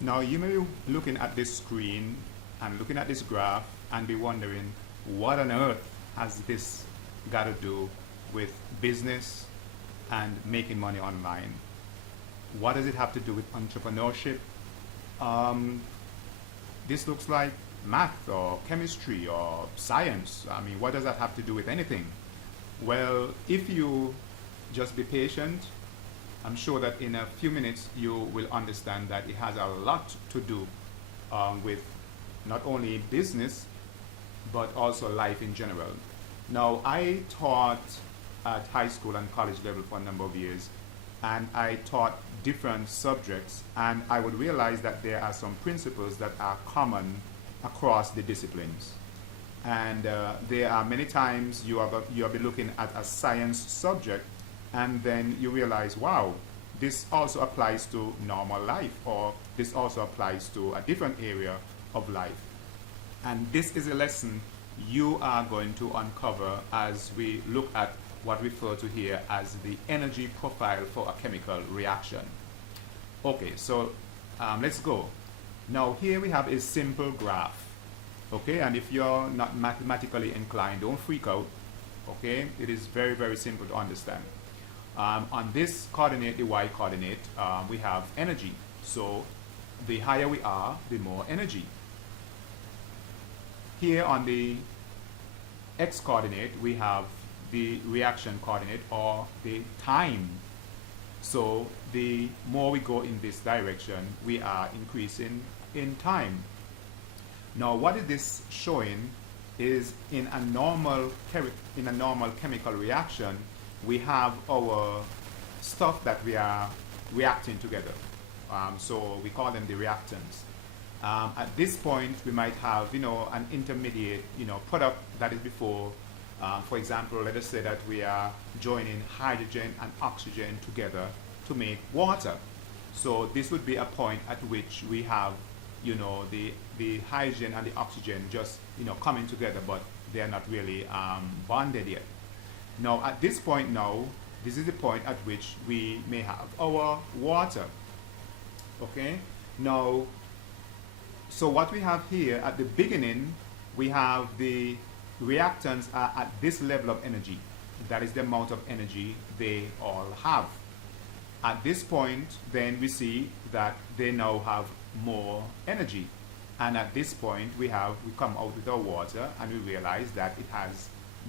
Now you may be looking at this screen and looking at this graph and be wondering, what on earth has this got to do with business and making money online? What does it have to do with entrepreneurship? This looks like math or chemistry or science. I mean, what does that have to do with anything? Well, if you just be patient, I'm sure that in a few minutes you will understand that it has a lot to do with not only business but also life in general. Now, I taught at high school and college level for a number of years, and I taught different subjects, and I would realize that there are some principles that are common across the disciplines. And there are many times you'll be looking at a science subject, and then you realize, wow, this also applies to normal life, or this also applies to a different area of life. And this is a lesson you are going to uncover as we look at what we refer to here as the energy profile for a chemical reaction. Okay, so let's go. Now here we have a simple graph. Okay, and if you're not mathematically inclined, don't freak out. Okay, it is very, very simple to understand. On this coordinate, the y coordinate, we have energy. So the higher we are, the more energy. Here on the x coordinate, we have the reaction coordinate, or the time. So the more we go in this direction, we are increasing in time. Now, what is this showing is in a normal chemical reaction, we have our stuff that we are reacting together. So we call them the reactants. At this point, we might have, an intermediate, product that is before. For example, let us say that we are joining hydrogen and oxygen together to make water. So this would be a point at which we have, the hydrogen and the oxygen just, coming together, but they are not really bonded yet. Now, at this point now, this is the point at which we may have our water. Okay? Now, so what we have here at the beginning, we have the reactants are at this level of energy. That is the amount of energy they all have. At this point, then we see that they now have more energy. And at this point, we come out with our water and we realize that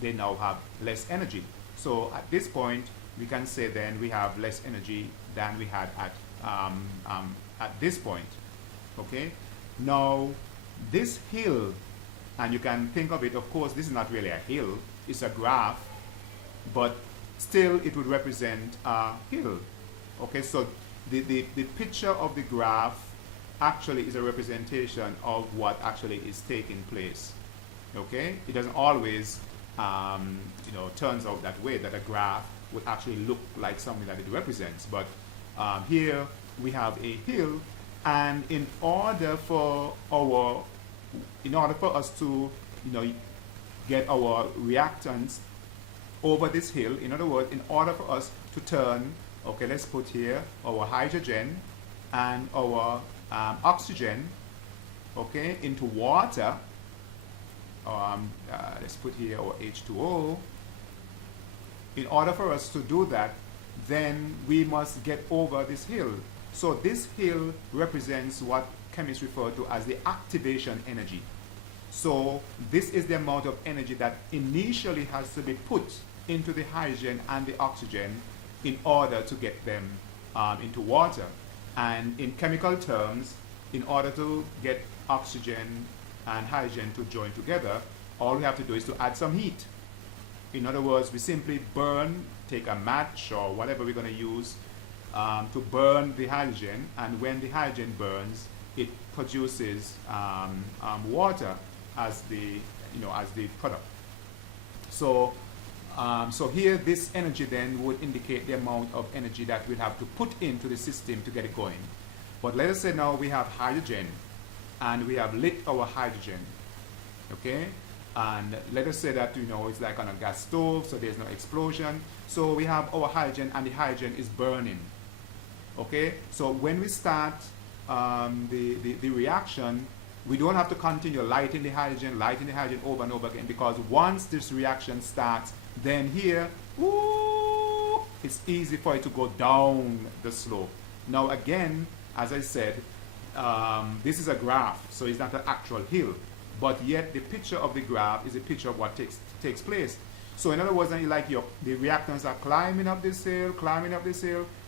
they now have less energy. So at this point, we can say then we have less energy than we had at this point. Okay? Now, this hill, and you can think of it, of course, this is not really a hill, it's a graph, but still it would represent a hill. Okay, so the picture of the graph actually is a representation of what actually is taking place. Okay, it doesn't always, turns out that way, that a graph would actually look like something that it represents. But here we have a hill, and in order for us to, get our reactants over this hill, in other words, in order for us to turn, okay, let's put here our hydrogen and our oxygen, okay, into water. Let's put here our H2O. In order for us to do that, then we must get over this hill. So this hill represents what chemists refer to as the activation energy. So this is the amount of energy that initially has to be put into the hydrogen and the oxygen in order to get them into water. And in chemical terms, in order to get oxygen and hydrogen to join together, all we have to do is to add some heat. In other words, we simply take a match or whatever we're going to use to burn the hydrogen, and when the hydrogen burns, it produces water as the product. So here, this energy then would indicate the amount of energy that we'll have to put into the system to get it going. But let us say now we have hydrogen, and we have lit our hydrogen, okay? And let us say that, it's like on a gas stove, so there's no explosion. So we have our hydrogen, and the hydrogen is burning, okay? So when we start the reaction, we don't have to continue lighting the hydrogen over and over again, because once this reaction starts, then here, ooh, it's easy for it to go down the slope. Now again, as I said, this is a graph, so it's not an actual hill, but yet the picture of the graph is a picture of what takes place. So in other words, like the reactants are climbing up this hill,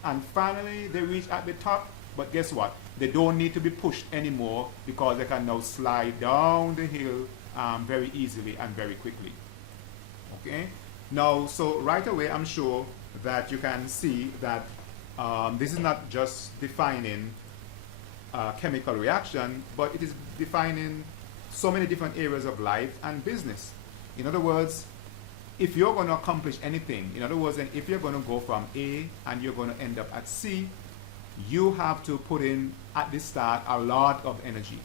and finally they reach at the top. But guess what? They don't need to be pushed anymore, because they can now slide down the hill very easily and very quickly. Okay? Now, so right away, I'm sure that you can see that this is not just defining chemical reaction, but it is defining so many different areas of life and business. In other words, if you're going to accomplish anything, in other words, if you're going to go from A and you're going to end up at C, you have to put in at the start a lot of energy.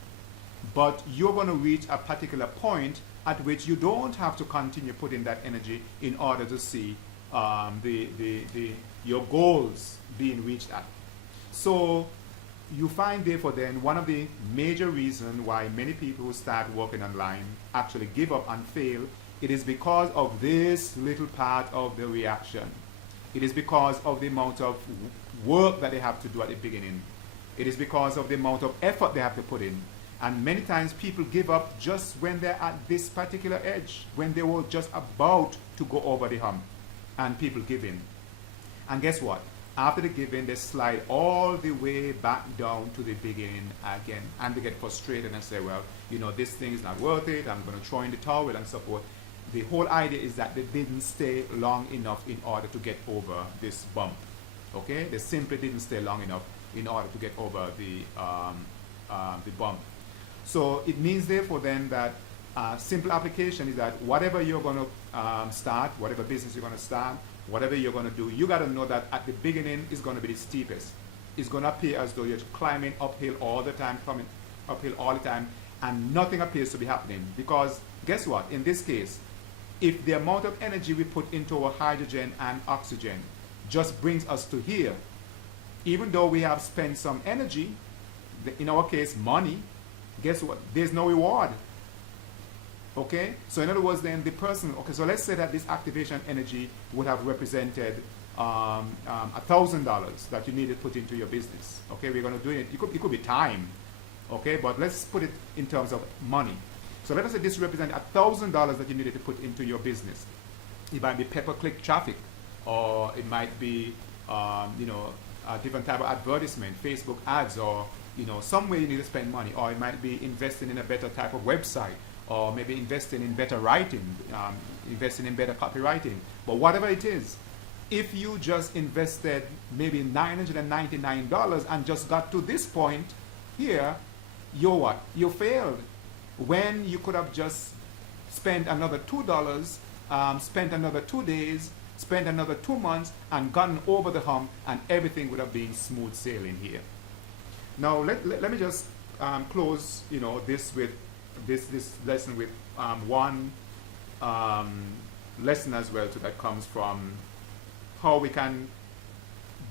But you're going to reach a particular point at which you don't have to continue putting that energy in order to see your goals being reached at. So you find therefore then one of the major reasons why many people who start working online actually give up and fail, it is because of this little part of the reaction. It is because of the amount of work that they have to do at the beginning. It is because of the amount of effort they have to put in. And many times people give up just when they're at this particular edge, when they were just about to go over the hump, and people give in. And guess what? After they give in, they slide all the way back down to the beginning again, and they get frustrated and say, well, you know, this thing is not worth it, I'm going to throw in the towel and so forth. The whole idea is that they didn't stay long enough in order to get over this bump. Okay? They simply didn't stay long enough in order to get over the bump. So it means therefore then that simple application is that whatever you're going to start, whatever business you're going to start, whatever you're going to do, you got to know that at the beginning is going to be the steepest. It's going to appear as though you're climbing uphill all the time, climbing uphill all the time, and nothing appears to be happening. Because guess what? In this case, if the amount of energy we put into our hydrogen and oxygen just brings us to here, even though we have spent some energy, in our case money, guess what? There's no reward. Okay? So in other words then the person, okay, so let's say that this activation energy would have represented $1,000 that you needed to put into your business. Okay, we're going to do it. It could be time. Okay, but let's put it in terms of money. So let us say this represents $1,000 that you needed to put into your business. It might be pay-per-click traffic, or it might be, you know, a different type of advertisement, Facebook ads, or, you know, some way you need to spend money, or it might be investing in a better type of website, or maybe investing in better writing, investing in better copywriting. But whatever it is, if you just invested maybe $999 and just got to this point here, you're what? You failed. When you could have just spent another $2, spent another 2 days, spent another 2 months, and gotten over the hump, and everything would have been smooth sailing here. Now let me just close, you know, this with this lesson with one lesson as well too, that comes from how we can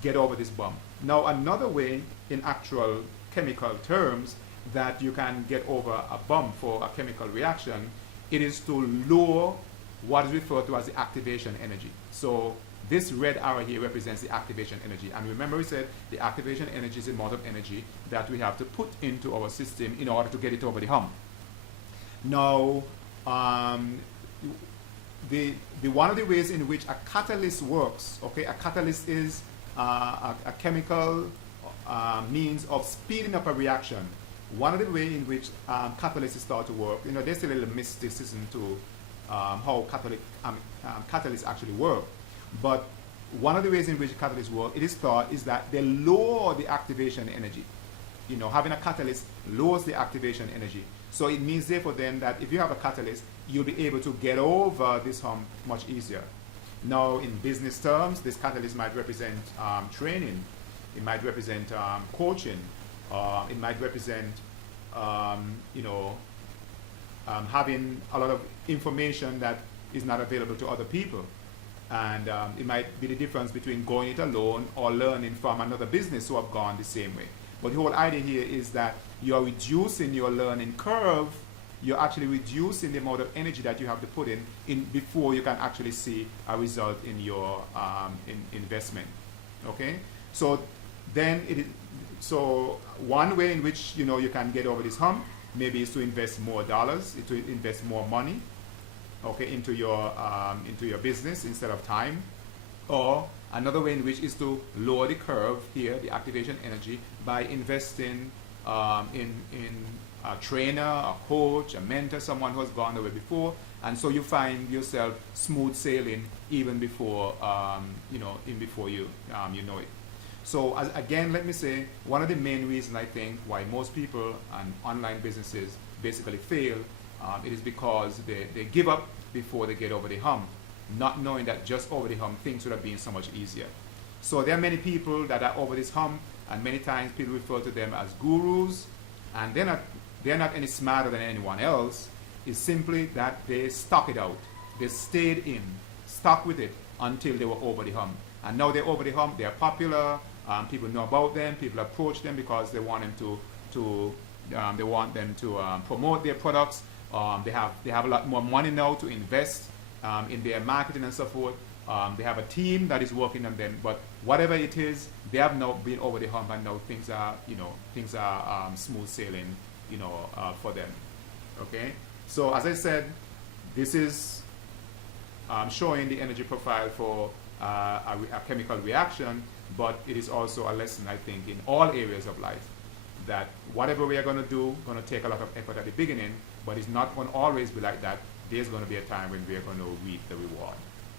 get over this bump. Now another way in actual chemical terms that you can get over a bump for a chemical reaction, it is to lower what is referred to as the activation energy. So this red arrow here represents the activation energy. And remember we said the activation energy is the amount of energy that we have to put into our system in order to get it over the hump. Now, the one of the ways in which a catalyst works, okay, a catalyst is a chemical means of speeding up a reaction. One of the ways in which catalysts start to work, you know, there's a little mysticism to how catalysts actually work. But one of the ways in which catalysts work, it is thought, is that they lower the activation energy. You know, having a catalyst lowers the activation energy. So it means therefore then that if you have a catalyst, you'll be able to get over this hump much easier. Now in business terms, this catalyst might represent training. It might represent coaching. It might represent, you know, having a lot of information that is not available to other people. And it might be the difference between going it alone or learning from another business who have gone the same way. But the whole idea here is that you're reducing your learning curve. You're actually reducing the amount of energy that you have to put in before you can actually see a result in your investment. Okay, so then so one way in which you can get over this hump maybe is to invest more dollars, to invest more money, okay, into your business instead of time. Or another way in which is to lower the curve here, the activation energy, by investing in a trainer, a coach, a mentor, someone who has gone the way before, and so you find yourself smooth sailing even before even before you know it. So again, let me say, one of the main reasons I think why most people and online businesses basically fail, it is because they give up before they get over the hump, not knowing that just over the hump things would have been so much easier. So there are many people that are over this hump, and many times people refer to them as gurus, and they're not any smarter than anyone else. It's simply that they stuck it out. They stayed in, stuck with it until they were over the hump. And now they're over the hump, they're popular, people know about them, people approach them because they want them to promote their products. They have a lot more money now to invest in their marketing and so forth. They have a team that is working on them, but whatever it is, they have now been over the hump, and now things are smooth sailing for them. Okay, so as I said, this is showing the energy profile for a chemical reaction, but it is also a lesson, I think, in all areas of life, that whatever we are going to do, going to take a lot of effort at the beginning, but it's not going to always be like that. There's going to be a time when we are going to reap the reward.